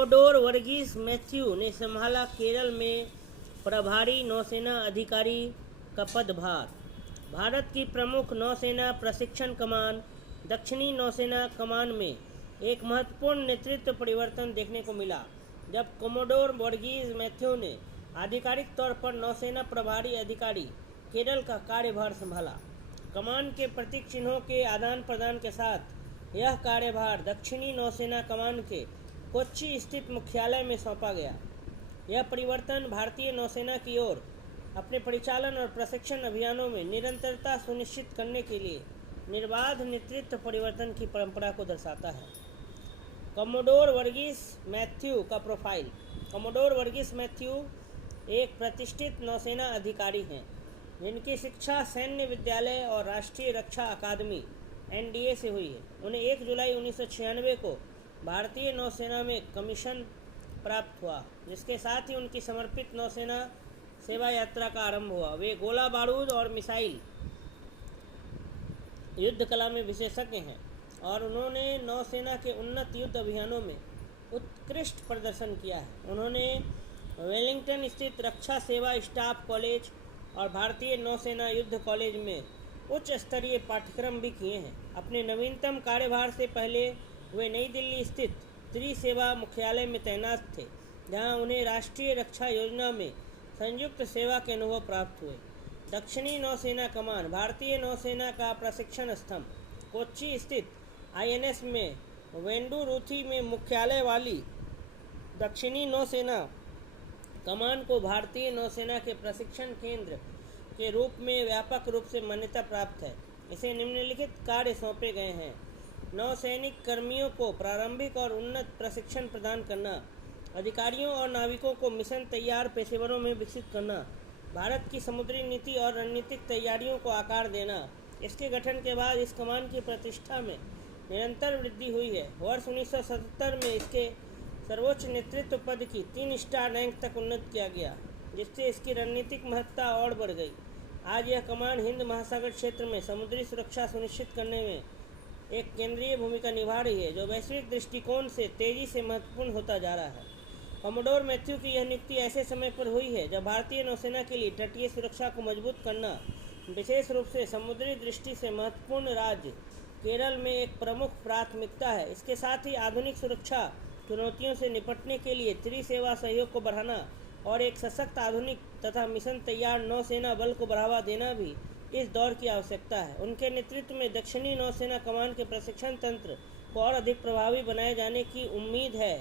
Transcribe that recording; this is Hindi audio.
कमोडोर वर्गीस मैथ्यू ने संभाला केरल में प्रभारी नौसेना अधिकारी का पदभार। भारत की प्रमुख नौसेना प्रशिक्षण कमान दक्षिणी नौसेना कमान में एक महत्वपूर्ण नेतृत्व परिवर्तन देखने को मिला जब कमोडोर वर्गीस मैथ्यू ने आधिकारिक तौर पर नौसेना प्रभारी अधिकारी केरल का कार्यभार संभाला। कमान के प्रतीक चिन्हों के आदान प्रदान के साथ यह कार्यभार दक्षिणी नौसेना कमान के कोच्चि स्थित मुख्यालय में सौंपा गया। यह परिवर्तन भारतीय नौसेना की ओर अपने परिचालन और प्रशिक्षण अभियानों में निरंतरता सुनिश्चित करने के लिए निर्बाध नेतृत्व परिवर्तन की परंपरा को दर्शाता है। कमोडोर वर्गीस मैथ्यू का प्रोफाइल। कमोडोर वर्गीस मैथ्यू एक प्रतिष्ठित नौसेना अधिकारी हैं जिनकी शिक्षा सैन्य विद्यालय और राष्ट्रीय रक्षा अकादमी (NDA) से हुई है। उन्हें 1 जुलाई 1996 को भारतीय नौसेना में कमीशन प्राप्त हुआ, जिसके साथ ही उनकी समर्पित नौसेना सेवा यात्रा का आरंभ हुआ। वे गोला बारूद और मिसाइल युद्ध कला में विशेषज्ञ हैं और उन्होंने नौसेना के उन्नत युद्ध अभियानों में उत्कृष्ट प्रदर्शन किया है। उन्होंने वेलिंगटन स्थित रक्षा सेवा स्टाफ कॉलेज और भारतीय नौसेना युद्ध कॉलेज में उच्च स्तरीय पाठ्यक्रम भी किए हैं। अपने नवीनतम कार्यभार से पहले वे नई दिल्ली स्थित त्रिसेवा मुख्यालय में तैनात थे, जहां उन्हें राष्ट्रीय रक्षा योजना में संयुक्त सेवा के अनुभव प्राप्त हुए। दक्षिणी नौसेना कमान भारतीय नौसेना का प्रशिक्षण स्तंभ कोच्चि स्थित INS में वेंडुरुथी में मुख्यालय वाली दक्षिणी नौसेना कमान को भारतीय नौसेना के प्रशिक्षण केंद्र के रूप में व्यापक रूप से मान्यता प्राप्त है। इसे निम्नलिखित कार्य सौंपे गए हैं: नौसैनिक कर्मियों को प्रारंभिक और उन्नत प्रशिक्षण प्रदान करना, अधिकारियों और नाविकों को मिशन तैयार पेशेवरों में विकसित करना, भारत की समुद्री नीति और रणनीतिक तैयारियों को आकार देना। इसके गठन के बाद इस कमान की प्रतिष्ठा में निरंतर वृद्धि हुई है। वर्ष 1977 में इसके सर्वोच्च नेतृत्व पद की 3 स्टार रैंक तक उन्नत किया गया, जिससे इसकी रणनीतिक महत्ता और बढ़ गई। आज यह कमान हिंद महासागर क्षेत्र में समुद्री सुरक्षा सुनिश्चित करने में एक केंद्रीय भूमिका निभा रही है, जो वैश्विक दृष्टिकोण से तेजी से महत्वपूर्ण होता जा रहा है। कमोडोर मैथ्यू की यह नियुक्ति ऐसे समय पर हुई है जब भारतीय नौसेना के लिए तटीय सुरक्षा को मजबूत करना, विशेष रूप से समुद्री दृष्टि से महत्वपूर्ण राज्य केरल में एक प्रमुख प्राथमिकता है। इसके साथ ही आधुनिक सुरक्षा चुनौतियों से निपटने के लिए त्रिसेवा सहयोग को बढ़ाना और एक सशक्त, आधुनिक तथा मिशन तैयार नौसेना बल को बढ़ावा देना भी इस दौर की आवश्यकता है। उनके नेतृत्व में दक्षिणी नौसेना कमान के प्रशिक्षण तंत्र को और अधिक प्रभावी बनाए जाने की उम्मीद है।